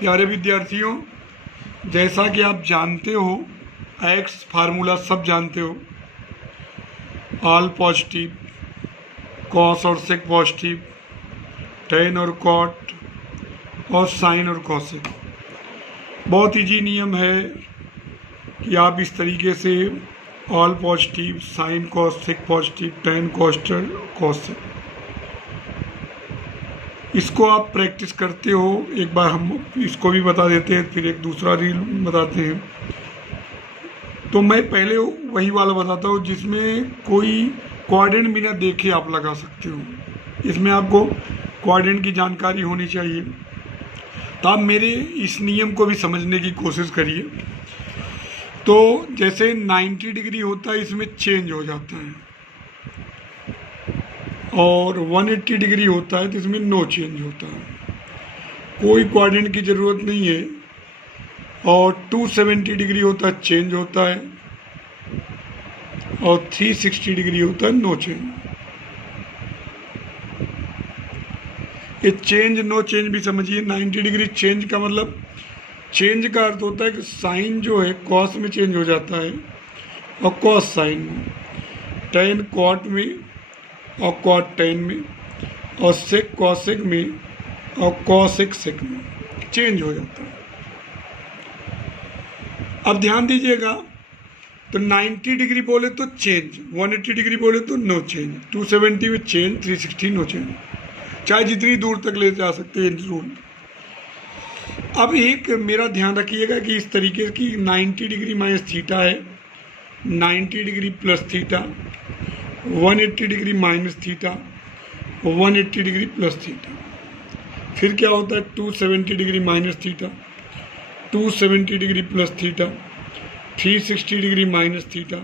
प्यारे विद्यार्थियों, जैसा कि आप जानते हो, एक्स फार्मूला सब जानते हो। ऑल पॉजिटिव, कॉस और सेक पॉजिटिव, टेन और कॉट और साइन और कॉसेक। बहुत इजी नियम है कि आप इस तरीके से all positive, sine cos sec positive, tan कॉस्टर कॉसेक, इसको आप प्रैक्टिस करते हो। एक बार हम इसको भी बता देते हैं, फिर एक दूसरा रील बताते हैं। तो मैं पहले वही वाला बताता हूँ जिसमें कोई क्वाड्रेंट बिना देखे आप लगा सकते हो। इसमें आपको क्वाड्रेंट की जानकारी होनी चाहिए। तो आप मेरे इस नियम को भी समझने की कोशिश करिए। तो जैसे 90 डिग्री होता है, इसमें चेंज हो जाता है, और 180 डिग्री होता है तो इसमें नो चेंज होता है, कोई क्वाड्रेंट की ज़रूरत नहीं है। और 270 डिग्री होता है, चेंज होता है, और 360 डिग्री होता है, नो चेंज। ये चेंज नो चेंज भी समझिए। 90 डिग्री चेंज का मतलब, चेंज का अर्थ होता है कि साइन जो है कॉस में चेंज हो जाता है और कॉस साइन में, टेन कॉट में और कॉट टेन में, और सेक कॉसेक में और कॉसेक सेक में चेंज हो जाता है। अब ध्यान दीजिएगा, तो 90 डिग्री बोले तो चेंज, 180 डिग्री बोले तो नो चेंज, 270 में चेंज, 360 नो चेंज, चाहे जितनी दूर तक ले जा सकते हैं रूल। अब एक मेरा ध्यान रखिएगा कि इस तरीके की 90 डिग्री माइनस थीटा है, 90 degree plus theta, 180 degree minus theta, 180 degree plus theta. फिर क्या होता है, 270 degree minus theta, 270 degree plus theta, 360 degree minus theta,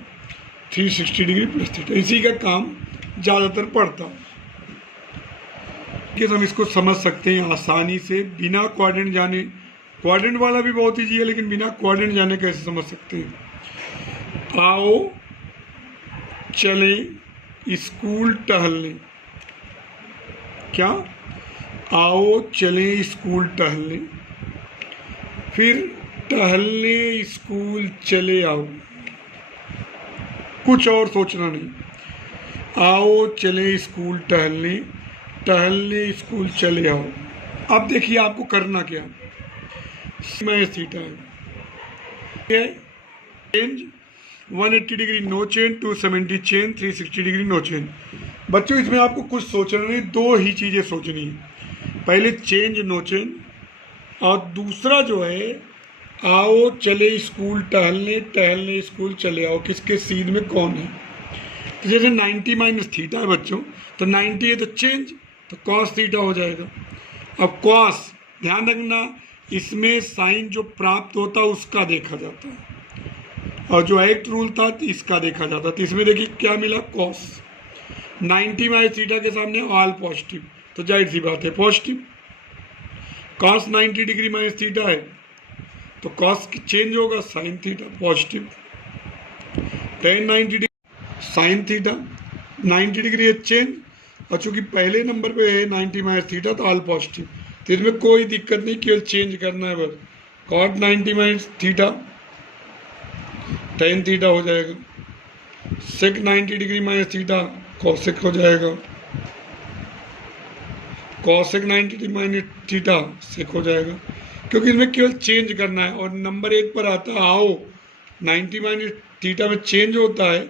360 degree plus theta. इसी का काम ज़्यादातर पड़ता है कि हम इसको समझ सकते हैं आसानी से बिना क्वाड्रेंट जाने। क्वाड्रेंट वाला भी बहुत ईजी है, लेकिन बिना क्वाड्रेंट जाने कैसे समझ सकते हैं। आओ चले स्कूल टहलने। क्या? आओ चले स्कूल टहलने। फिर टहलने स्कूल चले आओ, कुछ और सोचना नहीं। आओ चले स्कूल टहलने, टहलने स्कूल चले आओ। अब देखिए आपको करना क्या, मैं थीटा है, change 180 degree no change, 270 change, 360 degree no change. बच्चों इसमें आपको कुछ सोचना नहीं, दो ही चीज़ें सोचनी है। पहले चेंज नो चेंज, और दूसरा जो है आओ चले स्कूल टहलने, टहलने स्कूल चले आओ, किसके सीध में कौन है। तो जैसे 90 माइनस थीटा है बच्चों, तो 90 है तो चेंज, तो कॉस थीटा हो जाएगा। अब कॉस, ध्यान रखना, इसमें साइन जो प्राप्त होता है उसका देखा जाता है, और जो एक्ट रूल था इसका देखा जाता है। तो इसमें देखिए क्या मिला, कॉस। 90 माइनस थीटा के सामने ऑल पॉजिटिव, तो जाहिर सी बात है positive. Cos 90 degree minus theta है, तो कॉस की चेंज होगा, sine theta positive. Ten 90 degree sine theta, 90 degree है चेंज, और चूंकि पहले नंबर पे है 90 माइनस थीटा तो ऑल पॉजिटिव, तो इसमें कोई दिक्कत नहीं, केवल चेंज करना है बस। Cot 90 minus theta, tan theta हो जाएगा। Sec 90 degree minus theta, cosec हो जाएगा। Cosec 90 degree minus theta, sec हो जाएगा, क्योंकि इसमें केवल चेंज करना है। और नंबर एक पर आता है आओ, 90 माइनस थीटा में चेंज होता है,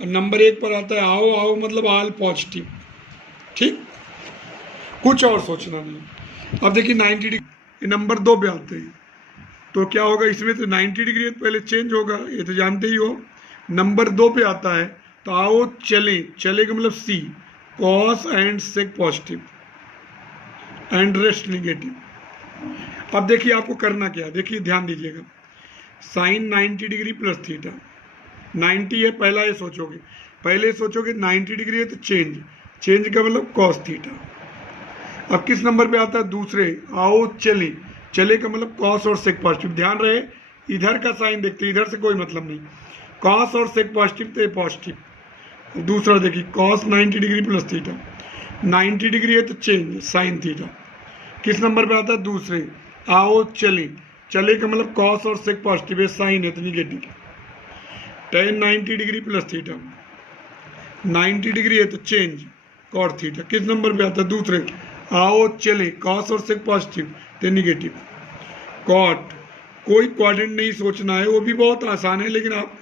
और नंबर एक पर आता है आओ, आओ मतलब ऑल पॉजिटिव। ठीक, कुछ और सोचना नहीं। अब देखिए 90 डिग्री नंबर दो पे आते हैं, तो क्या होगा, इसमें तो 90 डिग्री पहले चेंज होगा, ये तो जानते ही हो। नंबर दो पे आता है, तो आओ चले, चले का मतलब C, cos and sec positive and rest negative. अब देखिए आपको करना क्या, देखिए ध्यान दीजिएगा। साइन 90 डिग्री प्लस थीटा, 90 है पहला, ये सोचोगे, पहले सोचोगे 90 डिग्री है तो चेंज, चेंज का मतलब कॉस थीटा। अब किस नंबर पे आता है, दूसरे, आओ चले, चले का मतलब कॉस और सेक पॉजिटिव। ध्यान रहे इधर का साइन देखते, इधर से कोई मतलब नहीं, कॉस और सेक पॉजिटिव तो ये पॉजिटिव। दूसरा देखिए cos 90 degree plus theta, 90 degree है तो चेंज, साइन थीटा। किस नंबर पे आता है, दूसरे, आओ चले, चले का मतलब कॉस और सेक पॉजिटिव है, साइन है तो negative. tan 90 degree plus theta, 90 degree है तो चेंज कॉट थीटा, किस नंबर पे आता है? दूसरे। आओ चले, कॉस और सेक पॉजिटिव तो निगेटिव। कॉट, कोई क्वाड्रेंट नहीं सोचना है, वो भी बहुत आसान है, लेकिन आप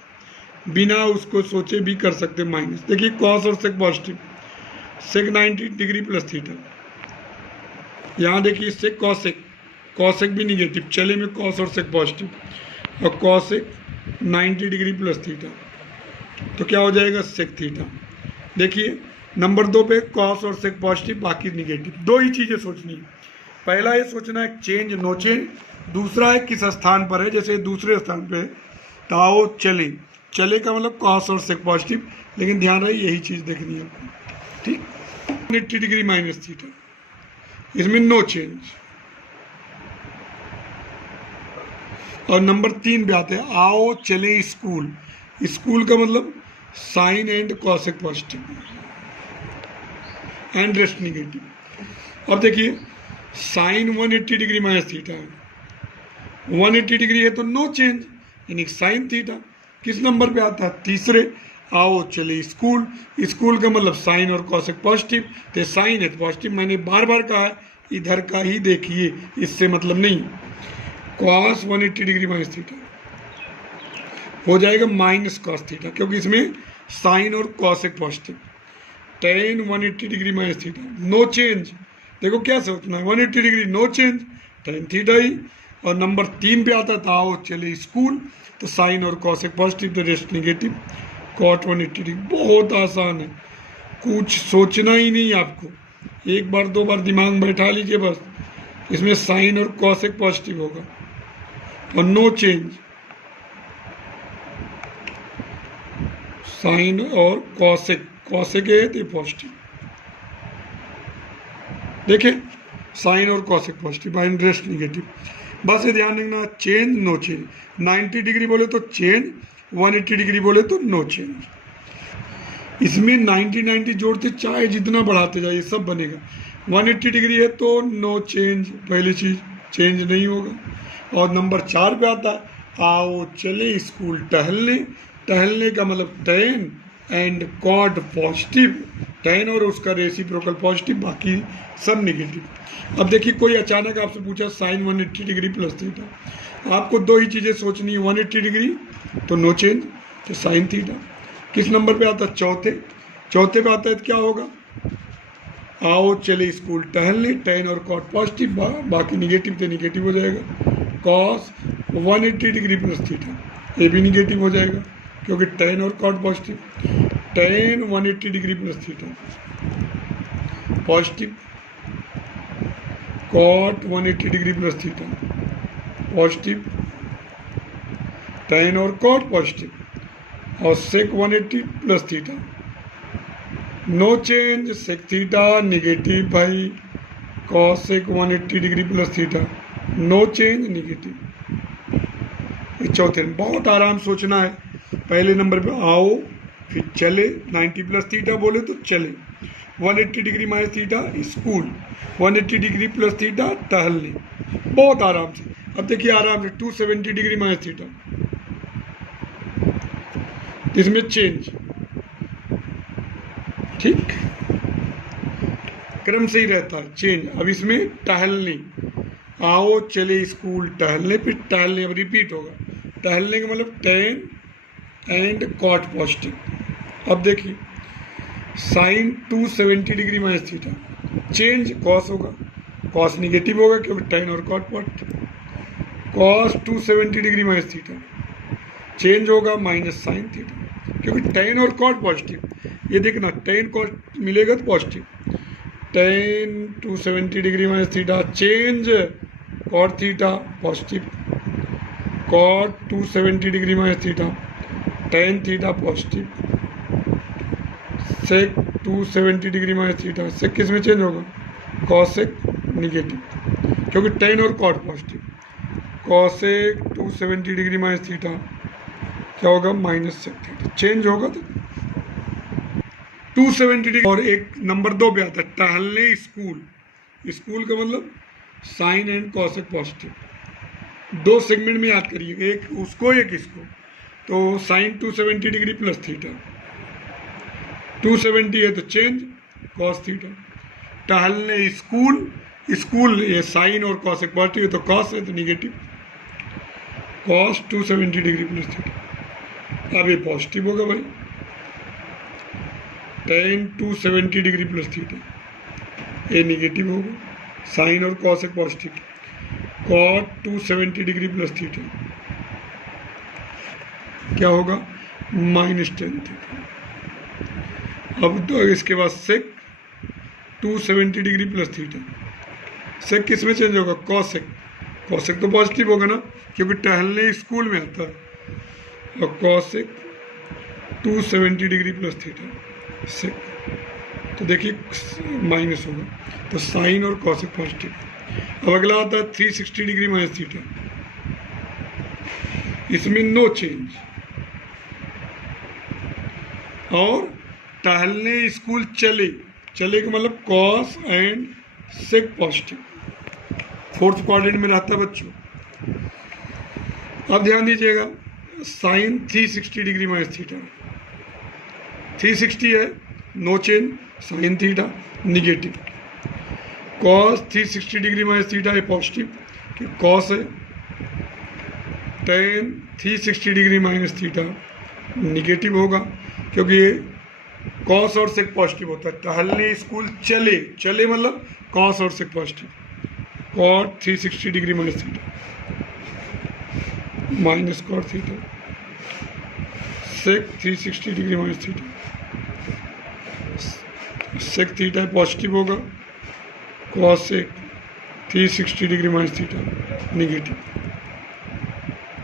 बिना उसको सोचे भी कर सकते हैं। माइनस, देखिए कॉस और सेक पॉजिटिव, सेक 90 डिग्री प्लस थीटा। यहाँ देखिए सेक कॉसेक, कॉसेक भी निगेटिव, चले में कॉस और सेक पॉजिटिव और कॉसेक 90 डिग्री प्लस थीटा, तो क्या हो जाएगा? Sec theta. देखिए नंबर 2 पे कॉस और सेक पॉजिटिव, बाकी निगेटिव। दो ही चीज़ें सोचनी है, पहला ये सोचना है चेंज नो चेंज, दूसरा है किस स्थान पर है, जैसे दूसरे स्थान पे तो आओ चले, चले का मतलब कॉस और सेक पॉजिटिव, लेकिन ध्यान रहे यही चीज़ देखनी है आपको, ठीक। 80 डिग्री माइनस थीटा, इसमें नो चेंज। और नंबर 3 पे आते हैं, आओ चले स्कूल, स्कूल का मतलब sine and cosec positive and rest negative. अब देखिए साइन 180 डिग्री माइनस थीटा है, 180 डिग्री है तो नो चेंज, यानी साइन थीटा। किस नंबर पे आता है? तीसरे। आओ चले स्कूल, स्कूल का मतलब साइन और कॉसेक पॉजिटिव, तो साइन है तो पॉजिटिव, मैंने बार बार कहा है इधर का ही देखिए, इससे मतलब नहीं। कॉस 180 डिग्री माइनस थीटा हो जाएगा माइनस कॉस थीटा, क्योंकि इसमें साइन और cosec positive. Tan 180 degree minus theta, no change. देखो क्या सोचना है, 180 degree no change, tan theta ही। और नंबर 3 पे आता था आओ चले स्कूल, तो साइन और कॉसेक पॉजिटिव तो रेस्ट निगेटिव, कॉट 180 डिग्री। बहुत आसान है, कुछ सोचना ही नहीं आपको, एक बार दो बार दिमाग में बैठा लीजिए बस। इसमें साइन और कॉसेक पॉजिटिव होगा और नो चेंज, साइन और कॉसेक, कॉसेक है तो पॉजिटिव। देखिए साइन और कॉसेक पॉजिटिव, बाइन रेस्ट निगेटिव। बस ये ध्यान रखना, चेंज नो चेंज, 90 डिग्री बोले तो चेंज, 180 डिग्री बोले तो नो चेंज। इसमें 90 जोड़ते चाहे जितना बढ़ाते जाइए सब बनेगा। 180 डिग्री है तो नो चेंज, पहली चीज़ चेंज नहीं होगा। और नंबर 4 पे आता है आओ चले स्कूल टहलने, टहलने का मतलब tan and cot positive, tan और उसका रेसिप्रोकल पॉजिटिव, बाकी सब निगेटिव। अब देखिए कोई अचानक आपसे पूछा साइन 180 डिग्री प्लस थीटा, आपको दो ही चीज़ें सोचनी है, 180 डिग्री तो नो चेंज तो साइन थीटा। किस नंबर पे आता है? चौथे। चौथे पे आता है तो क्या होगा? आओ चले स्कूल टहलने, टेन और कॉट पॉजिटिव, बाकी निगेटिव तो निगेटिव हो जाएगा। कॉस 180 डिग्री प्लस थीटा, ये भी निगेटिव हो जाएगा क्योंकि टेन और cot positive. Tan 180 degree plus theta positive, cot 180 degree plus theta positive, tan और कॉट पॉजिटिव और sec 180 plus theta no change, sec theta negative भाई, cosec 180 degree plus theta no change negative. चौथे बहुत आराम सोचना है, पहले number पे आओ फिर चले, 90 प्लस थीटा बोले तो चले, 180 degree minus theta school, 180 degree plus theta टहलने, बहुत आराम से। अब देखिए आराम से 270 डिग्री माइनस थीटा, इसमें चेंज, ठीक क्रम से ही रहता है चेंज। अब इसमें टहलने, आओ चले स्कूल टहलने, फिर टहलने अब रिपीट होगा, टहलने का मतलब टेन एंड कॉट पॉजिटिव। अब देखिए sine 270 degree minus theta, change cos होगा, कॉस निगेटिव होगा क्योंकि टेन और cot positive, cos 270 degree minus theta change होगा माइनस साइन थीटा क्योंकि टेन और कॉट पॉजिटिव। ये देखना टेन कॉट मिलेगा तो positive, tan 270 degree minus theta change cot theta positive, cot 270 degree minus theta tan theta positive, sec 270 degree minus theta, sec किस में change होगा? कॉसेक निगेटिव क्योंकि टेन और cot positive, cosec 270 degree minus theta क्या होगा? Minus sec theta, change होगा तो 270 degree. और एक नंबर 2 पे आता है टहलने स्कूल, स्कूल का मतलब साइन एंड कॉसेक पॉजिटिव, दो सेगमेंट में याद करिए, एक उसको एक इसको। तो साइन 270 डिग्री प्लस थीटा, 270 है तो चेंज कॉस थीटा। टहलने स्कूल, स्कूल ये साइन और कॉसेक पॉजिटिव है तो कॉस है तो negative, cos 270 degree plus theta. अब ये पॉजिटिव होगा भाई, टेन 270 डिग्री प्लस थीटा, ये निगेटिव होगा, साइन और cosec positive, cot 270 degree plus theta क्या होगा, -10 थीटा। अब तो इसके बाद sec 270 degree plus theta, sec किस में चेंज होगा, कॉसेक, कॉसेक तो पॉजिटिव होगा ना क्योंकि टहलने स्कूल में आता है, और cosec 270 degree plus theta sec, तो देखिए माइनस होगा, तो साइन और कॉसेक पॉजिटिव। अब अगला आता है 360 डिग्री माइनस थीटा, इसमें नो चेंज, और टहलने स्कूल चले, चले का मतलब cos and sec positive, fourth quadrant में रहता है बच्चों। अब ध्यान दीजिएगा, साइन 360 डिग्री माइनस थीटा, 360 है no change, sine theta negative, cos 360 degree minus theta है पॉजिटिव कि कॉस है, tan 360 degree minus theta negative होगा क्योंकि ये कॉस और सेक पॉजिटिव होता है। टहलने स्कूल चले, चले मतलब कॉस और sec positive, cot 360 degree minus theta minus cot theta, sec 360 degree minus theta, sec theta positive होगा, cosec 360 degree minus theta negative.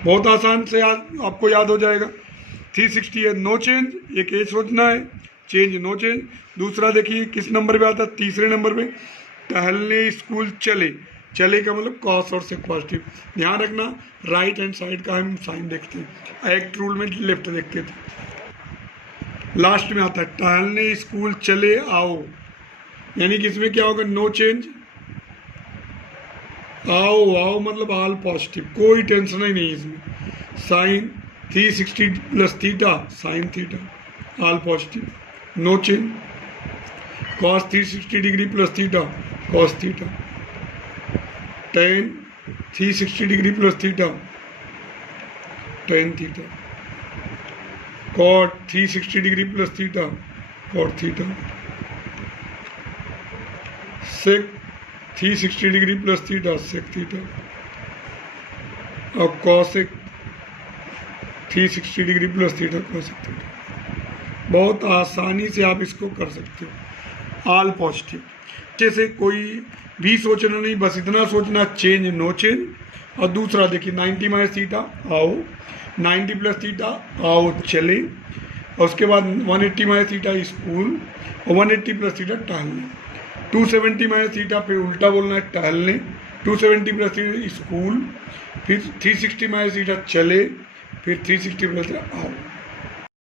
बहुत आसान से आपको याद हो जाएगा। 360 है नो चेंज, एक ये सोचना है, चेंज नो चेंज। दूसरा देखिए किस नंबर पे आता है, तीसरे नंबर पे, टहलने स्कूल चले, चले का मतलब कॉस और सेक पॉजिटिव। ध्यान रखना राइट हैंड साइड का हम साइन देखते हैं, एक्ट रूल में लेफ्ट देखते थे। लास्ट में आता है टहलने स्कूल चले आओ, यानी कि इसमें क्या होगा, नो चेंज, आओ आओ मतलब ऑल पॉजिटिव, कोई टेंशन ही नहीं इसमें। Sine 360 plus theta sine theta all positive, no change, cos 360 degree plus theta cos theta, tan 360 degree plus theta tan theta, cot 360 degree plus theta cot theta, sec 360 degree plus theta sec theta, और cosec 360 degree plus theta cosec theta. बहुत आसानी से आप इसको कर सकते हो, all positive. जैसे कोई भी सोचना नहीं, बस इतना सोचना चेंज नो चेंज। और दूसरा देखिए 90 माइनस थीटा आओ, 90 प्लस थीटा आओ चले, और उसके बाद 180 माइनस थीटा स्कूल, और 180 प्लस थीटा टहलने। 270 माइनस थीटा फिर उल्टा बोलना है टहलने, 270 प्लस थीटा स्कूल, फिर 360 माइनस थीटा चले, फिर 360 प्लस थीटा आओ।